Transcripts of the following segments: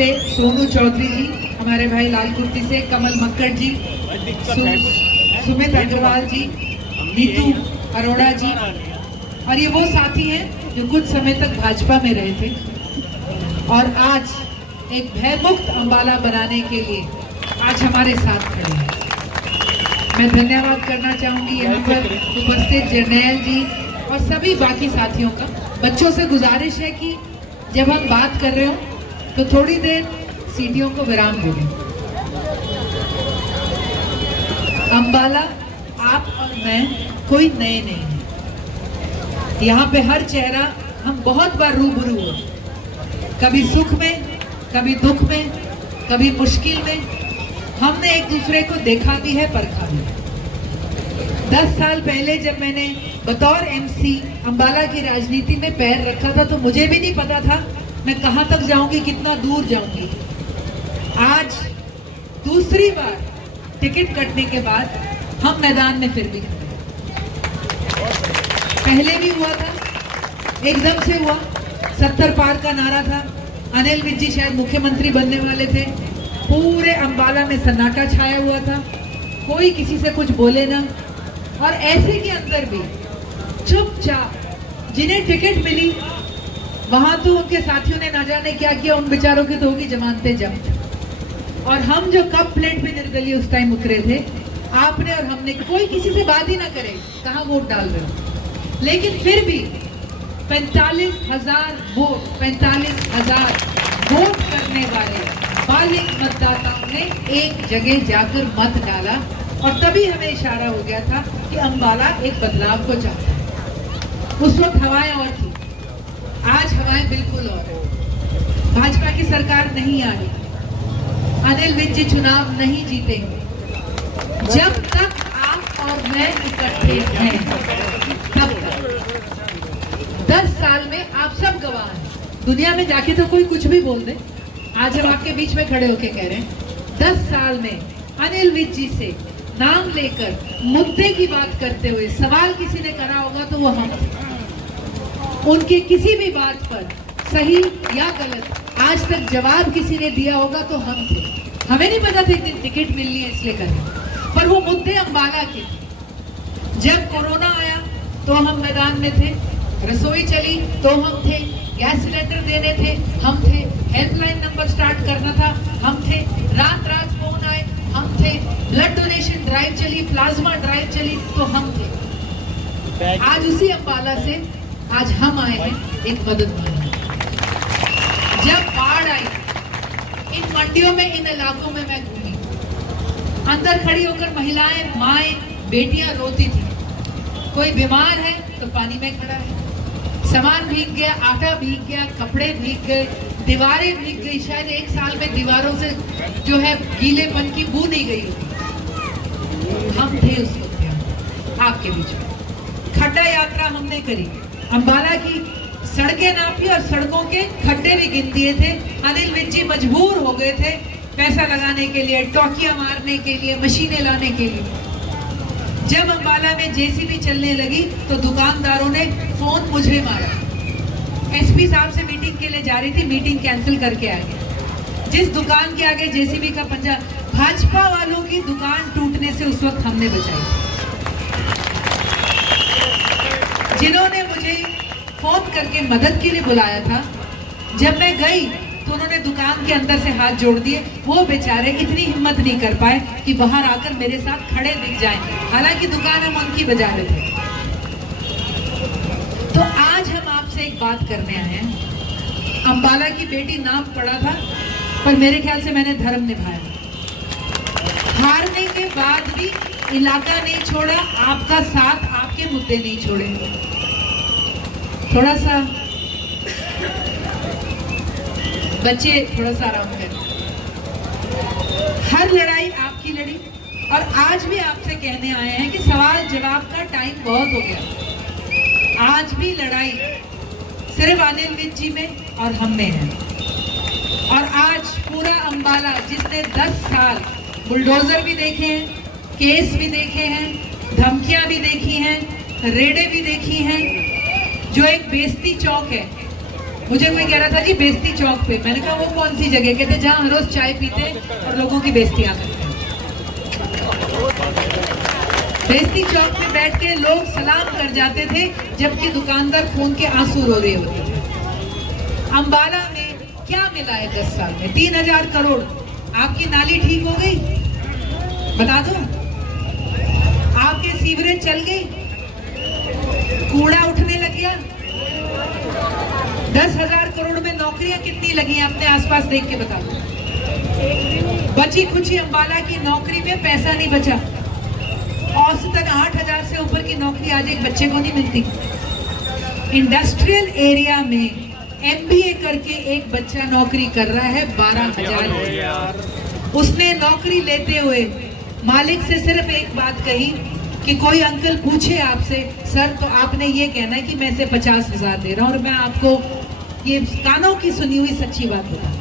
से सोनू चौधरी जी, हमारे भाई लालकुर्ती से कमल मक्कड़ जी, सुमित अग्रवाल जी, नीतू अरोड़ा जी, और ये वो साथी हैं जो कुछ समय तक भाजपा में रहे थे और आज एक भयमुक्त अंबाला बनाने के लिए आज हमारे साथ खड़े हैं। मैं धन्यवाद करना चाहूंगी यहाँ पर उपस्थित जर्नैल जी और सभी बाकी साथियों का। बच्चों से गुजारिश है कि जब हम बात कर रहे हो तो थोड़ी देर सीटियों को विराम दो। अंबाला आप और मैं कोई नए नहीं हैं। यहाँ पे हर चेहरा हम बहुत बार रूबरू हुए, कभी सुख में, कभी दुख में, कभी मुश्किल में। हमने एक दूसरे को देखा भी है, परखा भी है। 10 साल पहले जब मैंने बतौर एमसी अंबाला की राजनीति में पैर रखा था तो मुझे भी नहीं पता था मैं कहां तक जाऊंगी, कितना दूर जाऊंगी। आज दूसरी बार टिकट कटने के बाद हम मैदान में फिर भी खड़े। पहले भी हुआ था, एकदम से हुआ, 70 पार का नारा था, अनिल विज जी शायद मुख्यमंत्री बनने वाले थे, पूरे अंबाला में सन्नाटा छाया हुआ था, कोई किसी से कुछ बोले ना। और ऐसे के अंदर भी चुपचाप जिन्हें टिकट मिली वहां तो उनके साथियों ने ना जाने क्या किया, उन बेचारों की तो होगी जमानतें जब्त। और हम जो कप प्लेट पे निर्दलीय उस टाइम उतरे थे, आपने और हमने, कोई किसी से बात ही ना करे कहाँ वोट डाल रहे हो, लेकिन फिर भी 45,000 वोट, 45,000 वोट करने वाले बालिग मतदाताओं ने एक जगह जाकर मत डाला और तभी हमें इशारा हो गया था कि अंबाला एक बदलाव को चाहता है। उस वक्त हवाएं और थी, आज हवाएं बिल्कुल और है। भाजपा की सरकार नहीं आ रही, अनिल विज जी चुनाव नहीं जीतेंगे जब तक आप और मैं इकट्ठे हैं, तब तक। 10 साल में आप सब गवाह हैं। दुनिया में जाके तो कोई कुछ भी बोल दे, आज हम आपके बीच में खड़े होके कह रहे हैं 10 साल में अनिल विज जी से नाम लेकर मुद्दे की बात करते हुए सवाल किसी ने करा होगा तो वो हम थे। उनकी किसी भी बात पर सही या गलत आज तक जवाब किसी ने दिया होगा तो हम थे। हमें नहीं पता था एक दिन टिकट मिलनी है इसलिए करें, पर वो मुद्दे अंबाला के। जब कोरोना आया तो हम मैदान में थे, रसोई चली तो हम थे, गैस सिलेंडर देने थे हम थे, हेल्पलाइन नंबर स्टार्ट करना था हम थे, रात रात फोन आए हम थे, ब्लड डोनेशन ड्राइव चली, प्लाज्मा ड्राइव चली तो हम थे। आज उसी अंबाला से आज हम आए हैं एक मदद मांगने। जब बाढ़ आई इन मंडियों में, इन इलाकों में मैं घूमी, अंदर खड़ी होकर महिलाएं, माएं, बेटियां रोती थी। कोई बीमार है तो पानी में खड़ा है, सामान भीग गया, आटा भीग गया, कपड़े भीग गए, दीवारें भीग गई। शायद 1 साल में दीवारों से जो है गीलेपन की बू नहीं गई होगी। हम थे उस वक्त आपके बीच में। खड्डा यात्रा हमने करी, अंबाला की सड़कें नापी और सड़कों के खड्डे भी गिन दिए थे। अनिल विज जी मजबूर हो गए थे पैसा लगाने के लिए, टॉकियां मारने के लिए, मशीनें लाने के लिए। जब अंबाला में जेसीबी चलने लगी तो दुकानदारों ने फोन मुझे मारा। एसपी साहब से मीटिंग के लिए जा रही थी, मीटिंग कैंसिल करके आ गए। जिस दुकान के आगे जेसीबी का पंजा, भाजपा वालों की दुकान टूटने से उस वक्त हमने बचाई। जिन्होंने मुझे फोन करके मदद के लिए बुलाया था, जब मैं गई तो उन्होंने दुकान के अंदर से हाथ जोड़ दिए। वो बेचारे इतनी हिम्मत नहीं कर पाए कि बाहर आकर मेरे साथ खड़े दिख जाएं, हालांकि दुकान हम उनकी बजा रहे थे। तो आज हम आपसे एक बात करने आए हैं। अंबाला की बेटी नाम पड़ा था, पर मेरे ख्याल से मैंने धर्म निभाया। हारने के बाद भी इलाका नहीं छोड़ा, आपका साथ, आपके मुद्दे नहीं छोड़े। थोड़ा सा बच्चे, थोड़ा सा आराम करें। हर लड़ाई आपकी लड़ी और आज भी आपसे कहने आए हैं कि सवाल जवाब का टाइम बहुत हो गया। आज भी लड़ाई सिर्फ अनिल विज जी में और हम में है। और आज पूरा अंबाला, जिसने 10 साल बुलडोजर भी देखे हैं, केस भी देखे हैं, धमकियां भी देखी हैं, रेडें भी देखी हैं, जो एक बेइज्जती चौक है मुझे कोई कह रहा था जी बेइज्जती चौक पे, मैंने कहा वो कौन सी जगह? कहते जहाँ हर रोज चाय पीते और लोगों की बेइज्जतियां करते। बेइज्जती चौक पे बैठ के लोग सलाम कर जाते थे जबकि दुकानदार खून के आंसू रो रहे होते थे। अंबाला में क्या मिला है 10 साल में? 3000 करोड़। आपकी नाली ठीक हो गई? बता दो। आपके सीवरेज चल गई? कूड़ा उठने लग गया? 10,000 करोड़ में नौकरियां कितनी लगी हैं? अपने आसपास देख के बता दो। बची खुची अंबाला की नौकरी में पैसा नहीं बचा। औसतन 8,000 से ऊपर की नौकरी आज एक बच्चे को नहीं मिलती। इंडस्ट्रियल एरिया में MBA करके एक बच्चा नौकरी कर रहा है 12,000। उसने नौकरी लेते हुए मालिक से सिर्फ एक बात कही कि कोई अंकल पूछे आपसे, सर तो आपने ये कहना है कि मैं इसे 50,000 दे रहा हूं, और मैं आपको ये कानों की सुनी हुई सच्ची बात बताऊं।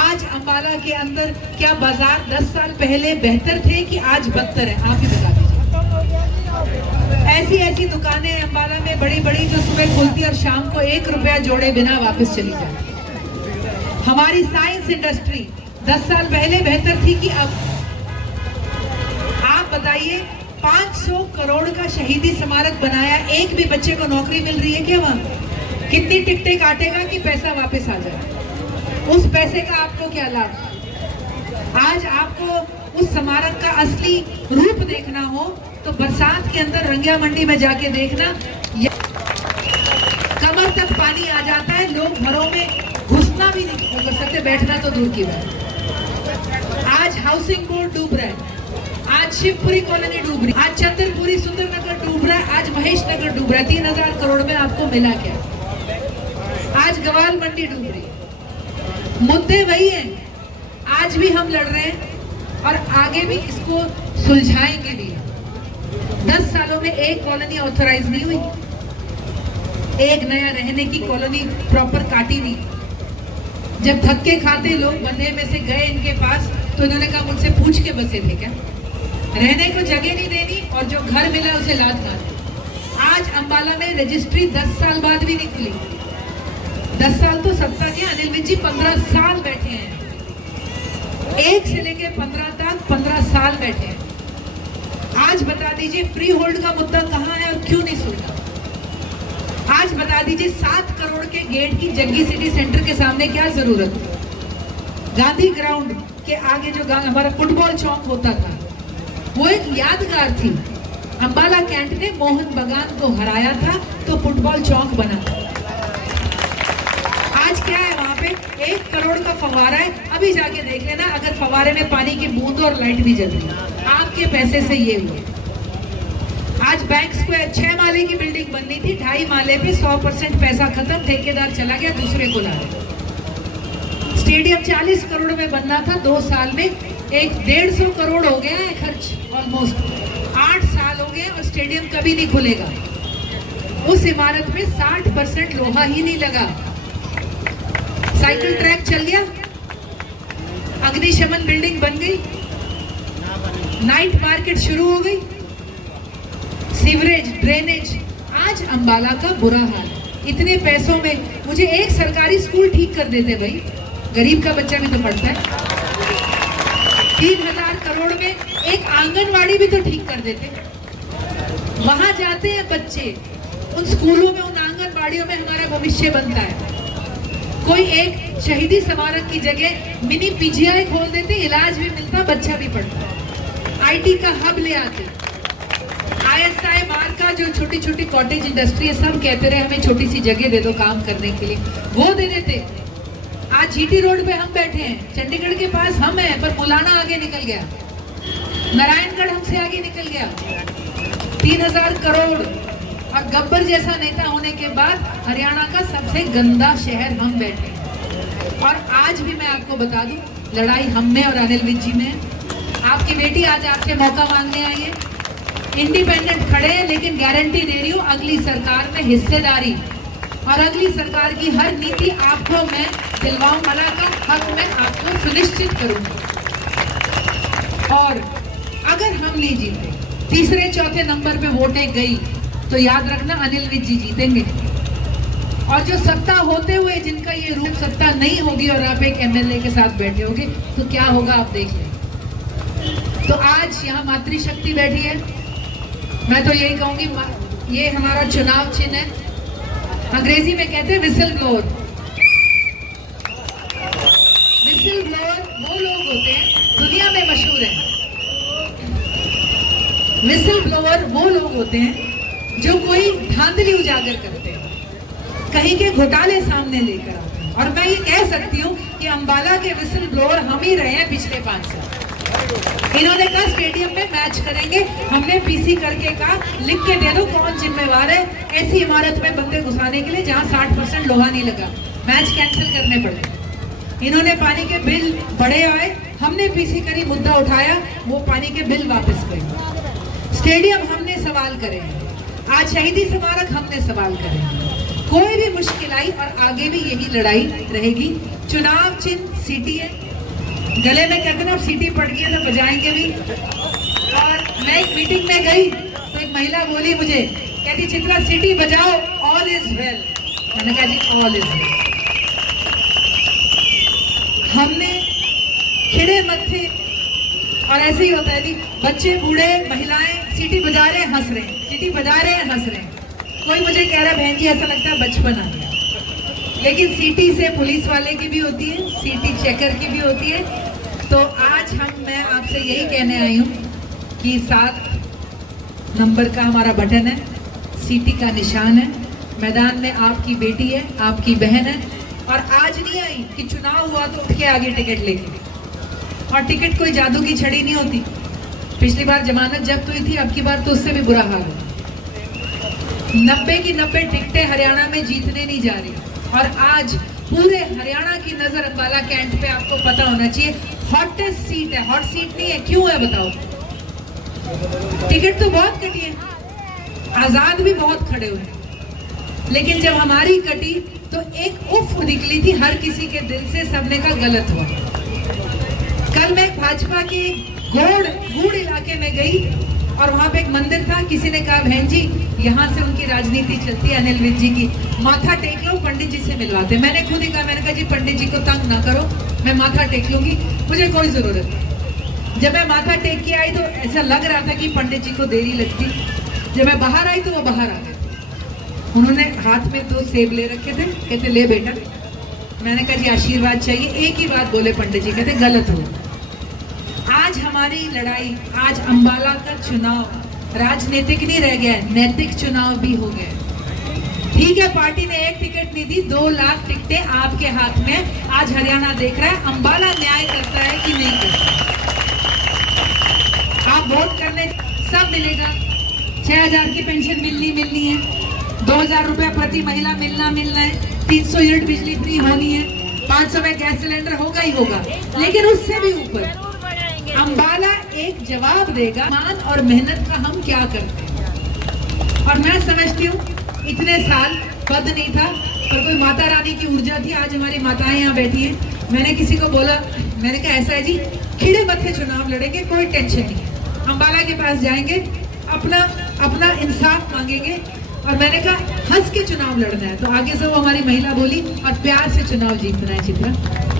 आज अंबाला के अंदर क्या बाजार 10 साल पहले बेहतर थे कि आज बदतर है? आप ही बता दीजिए। ऐसी ऐसी दुकानें अंबाला में बड़ी बड़ी जो सुबह खुलती और शाम को 1 रुपया जोड़े बिना वापस चली जाती। हमारी साइंस इंडस्ट्री 10 साल पहले बेहतर थी कि अब? आप बताइए, 500 करोड़ का शहीदी स्मारक बनाया, एक भी बच्चे को नौकरी मिल रही है क्या वहां? कितनी टिकटें काटेगा कि पैसा वापस आ जाए? उस पैसे का आपको क्या लाभ? आज आपको उस स्मारक का असली रूप देखना हो तो बरसात के अंदर रंगिया मंडी में जाके देखना, कमर तक पानी आ जाता है, लोग घरों में घुसना भी नहीं कर सकते, बैठना तो दूर की बात। आज हाउसिंग बोर्ड डूब रहा है, आज शिवपुरी कॉलोनी डूब रही, आज चंद्रपुरी सुंदरनगर डूब रहा है, आज महेश नगर डूब रहा है। 3,000 करोड़ में आपको मिला क्या? आज गवाल मंडी डूब रही है। मुद्दे वही हैं, आज भी हम लड़ रहे हैं और आगे भी इसको सुलझाएंगे भी। 10 सालों में एक कॉलोनी ऑथराइज नहीं हुई, एक नया रहने की कॉलोनी प्रॉपर काटी नहीं। जब धक्के खाते लोग बनने में से गए इनके पास तो इन्होंने कहा मुझसे पूछ के बसे थे क्या? रहने को जगह नहीं देनी और जो घर मिला उसे लात मारनी। आज अंबाला में रजिस्ट्री 10 साल बाद भी नहीं खुली। 10 साल तो सत्ता के अनिल विज जी 15 साल बैठे हैं, 1 से लेके 15 तक 15 साल बैठे हैं। आज बता दीजिए फ्री होल्ड का मुद्दा कहां है और क्यों नहीं सुनता? आज बता दीजिए 7 करोड़ के गेट की जग्गी सिटी सेंटर के सामने क्या जरूरत है? गांधी ग्राउंड के आगे जो हमारा फुटबॉल चौक होता था वो एक यादगार थी। अंबाला कैंट ने मोहन बगान को हराया था तो फुटबॉल चौक बना। आज क्या है वहां पे? 1 करोड़ का फव्वारा है, अभी जाके देख लेना, अगर फव्वारे में पानी की बूंद और लाइट भी जल रही, आपके पैसे से ये हुए। आज बैंक स्क्वायर 6 माले की बिल्डिंग बननी थी, 2.5 माले पे 100% पैसा खत्म, ठेकेदार चला गया, दूसरे को ला रहे। स्टेडियम 40 करोड़ में बनना था, 2 साल में 150 करोड़ हो गया है खर्च ऑलमोस्ट। 8 साल हो गए और स्टेडियम कभी नहीं खुलेगा। उस इमारत में 60% लोहा ही नहीं लगा। साइकिल ट्रैक चल गया, अग्निशमन बिल्डिंग बन गई, नाइट मार्केट शुरू हो गई, सीवरेज ड्रेनेज। आज अंबाला का बुरा हाल। इतने पैसों में मुझे एक सरकारी स्कूल ठीक कर देते भाई, गरीब का बच्चा भी तो पढ़ता है। 3,000 करोड़ में एक आंगनवाड़ी भी तो ठीक कर देते। वहां जाते हैं बच्चे, उन स्कूलों में, उन आंगनवाड़ियों में हमारा भविष्य बनता है। कोई एक शहीदी स्मारक की जगह मिनी PGI खोल देते, इलाज भी मिलता, बच्चा भी पढ़ता। IT का हब ले आते। ISI मार्ग का जो छोटी छोटी कॉटेज इंडस्ट्री है, सब कहते रहे हमें छोटी सी जगह दे दो काम करने के लिए, वो दे देते। आज GT रोड पे हम बैठे हैं, चंडीगढ़ के पास हम हैं, पर मुलाना आगे निकल गया, नारायणगढ़ हमसे आगे निकल गया। 3,000 करोड़ और गब्बर जैसा नेता होने के बाद हरियाणा का सबसे गंदा शहर हम बैठे हैं। और आज भी मैं आपको बता दूं, लड़ाई हम में और अनिल विज जी में। आपकी बेटी आज आपसे मौका मांगने आई है, इंडिपेंडेंट खड़े हैं, लेकिन गारंटी दे रही हूँ अगली सरकार में हिस्सेदारी और अगली सरकार की हर नीति आपको मैं दिलवाऊं, मला का हक मैं आपको सुनिश्चित करूंगी। और अगर हम नहीं जीते, तीसरे चौथे नंबर पे वोटें गई, तो याद रखना अनिल विज जी जीतेंगे और जो सत्ता होते हुए जिनका ये रूप सत्ता नहीं होगी और आप एक एमएलए के साथ बैठे होगे तो क्या होगा आप देख लें। तो आज यहाँ मातृशक्ति बैठी है, मैं तो यही कहूंगी ये हमारा चुनाव चिन्ह है, अंग्रेजी में कहते हैं विसल ब्लोअर। विसल ब्लोअर वो लोग होते हैं, दुनिया में मशहूर है, विसल ब्लोअर वो लोग होते हैं जो कोई धांधली उजागर करते हैं, कहीं के घोटाले सामने लेकर आते हैं। और मैं ये कह सकती हूँ कि अंबाला के विसल ब्लोअर हम ही रहे हैं पिछले 5 साल। इन्होंने कहा स्टेडियम में मैच करेंगे, हमने पीसी करके कहा लिख के दे दो कौन जिम्मेवार है ऐसी इमारत में बंदे घुसाने के लिए जहाँ 60% लोहा नहीं लगा, मैच कैंसिल करने पड़े। इन्होंने पानी के बिल बड़े आए, हमने पीसी करी, मुद्दा उठाया, वो पानी के बिल वापस गए। स्टेडियम हमने सवाल करे हैं, आज शहीदी स्मारक हमने सवाल करे हैं। कोई भी मुश्किल आई और आगे भी यही लड़ाई रहेगी। चुनाव चिन्ह सीटी है, गले में कहते ना सीटी पड़ गई है तो बजाएंगे भी। और मैं एक मीटिंग में गई तो एक महिला बोली मुझे, कहती चित्रा सीटी बजाओ, ऑल इज वेल। मैंने कहा जी ऑल इज वेल। हमने खिड़े मत्थे और ऐसे ही होता है जी, बच्चे बूढ़े महिलाएं सीटी बजा रहे हैं हंस रहे हैं, सीटी बजा रहे हैं हंस रहे हैं। कोई मुझे कह रहा है बहन जी ऐसा लगता है बचपन आ गया, लेकिन सीटी से पुलिस वाले की भी होती है, सीटी चेकर की भी होती है। तो आज मैं आपसे यही कहने आई हूँ कि 7 नंबर का हमारा बटन है, सीटी का निशान है, मैदान में आपकी बेटी है, आपकी बहन है। और आज नहीं आई कि चुनाव हुआ तो उठ के आगे टिकट लेके, और टिकट कोई जादू की छड़ी नहीं होती। पिछली बार जमानत जब्त हुई थी, अब की बार तो उससे भी बुरा हाल है। 90 की 90 टिकटें हरियाणा में जीतने नहीं जा रही, और आज पूरे हरियाणा की नजर अंबाला कैंट पे आपको पता होना चाहिए। हॉटेस्ट सीट है, हॉट सीट नहीं है, क्यों है बताओ? टिकट तो बहुत कटी है, आजाद भी बहुत खड़े हुए, लेकिन जब हमारी कटी तो एक उफ निकली थी हर किसी के दिल से, सबने का गलत हुआ। कल मैं भाजपा के गूढ़ इलाके में गई और वहां पे एक मंदिर था, किसी ने कहा बहन जी यहाँ से उनकी राजनीति चलती है, अनिल विज जी की, माथा टेक लो, पंडित जी से मिलवाते। मैंने खुद ही कहा, मैंने कहा जी पंडित जी को तंग ना करो, मैं माथा टेक लूंगी, मुझे कोई जरूरत नहीं। जब मैं माथा टेक के आई तो ऐसा लग रहा था कि पंडित जी को देरी लगती। जब मैं बाहर आई तो वो बाहर आ गए, उन्होंने हाथ में 2 सेब ले रखे थे, कहते ले बेटा। मैंने कहा जी आशीर्वाद चाहिए, एक ही बात बोले पंडित जी, कहते गलत हो। आज हमारी लड़ाई, आज अंबाला का चुनाव राजनीतिक नहीं रह गया, नैतिक चुनाव भी हो गया। ठीक है, पार्टी ने 1 टिकट नहीं दी, 2 लाख टिकटें आपके हाथ में। आज हरियाणा देख रहा है अंबाला न्याय करता है कि नहीं करता। आप वोट करने सब मिलेगा, 6000 की पेंशन मिलनी है, 2000 रुपए प्रति महिला मिलना है, 300 यूनिट बिजली फ्री होनी है, 500 में गैस सिलेंडर होगा ही होगा। लेकिन उससे भी ऊपर अंबाला एक जवाब देगा, मान और मेहनत का हम क्या करते हैं। और मैं समझती हूँ इतने साल पद नहीं था, पर कोई माता रानी की ऊर्जा थी। आज हमारी माताएं यहाँ बैठी हैं। मैंने किसी को बोला, मैंने कहा ऐसा है जी, खिड़े मत्थे चुनाव लड़ेंगे, कोई टेंशन नहीं है, अंबाला के पास जाएंगे, अपना इंसाफ मांगेंगे। और मैंने कहा हंस के चुनाव लड़ना है, तो आगे से वो हमारी महिला बोली, और प्यार से चुनाव जीतना है चित्रा।